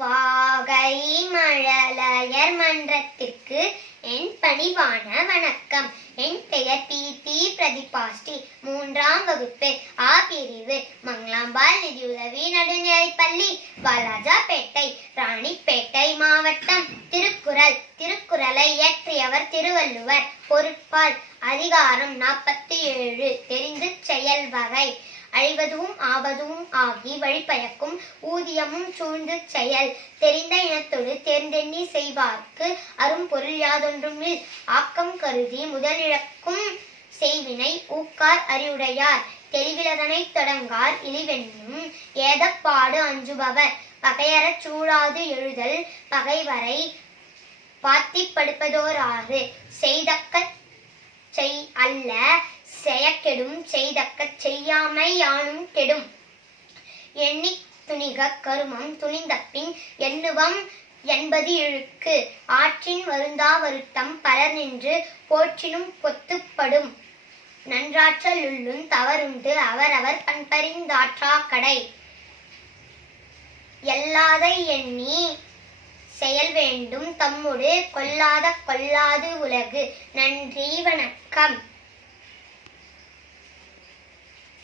வாகை மழலையர் மன்றத்திற்கு என் பணிவான வணக்கம். என் பெயர் பி. தி பிரதிபாஸ்டி மூன்றாம் வகுப்பு. ஆ பிரிவு. மங்களாம்பாள் நிதியுதவி நடுநிலைப்பள்ளி. வாலாஜாபேட்டை. ராணிப்பேட்டை மாவட்டம். திருக்குறள். திருக்குறளை இயற்றியவர் திருவள்ளுவர். பொருட்பால் அதிகாரம் நாற்பத்தி ஏழு. தெரிந்து செயல் வகை. அழிவதும் ஆவதும் ஆகி வழிபயக்கும் ஊதியமும் சூழ்ந்து செயல். தெரிந்த இனத்தோடு தேர்ந்தெண்ணி செய்வார்க்கு அரும்பொருள் யாதொன்றுமில். ஆக்கம் கருதி முதலிழக்கும் செய்வினை ஊக்கார் அறிவுடையார். தெளிவிலதனை தொடங்கார் இழிவென்னும் ஏதப்பாடு அஞ்சுபவர். பகையறச் சூழாது எழுதல் பகைவரை பாத்திப்படுப்பதோராறு செய்தக்க கேட்கச் செய்யாமை யானும் கெடும். எண்ணி துணிக கருமம் துணிந்தபின் எண்ணுவம் என்பது இழுக்கு ஆற்றின் வருந்தா வருத்தம் பலர் நின்று போற்றினும் கொத்துப்படும். நன்றாற்றல் உள்ளும் தவறுண்டு அவரவர் பண்பறிந்தாற்றா கடை எல்லாதை எண்ணி செயல் வேண்டும் தம்முடு கொல்லாத கொல்லாது உலகு. நன்றி வணக்கம்.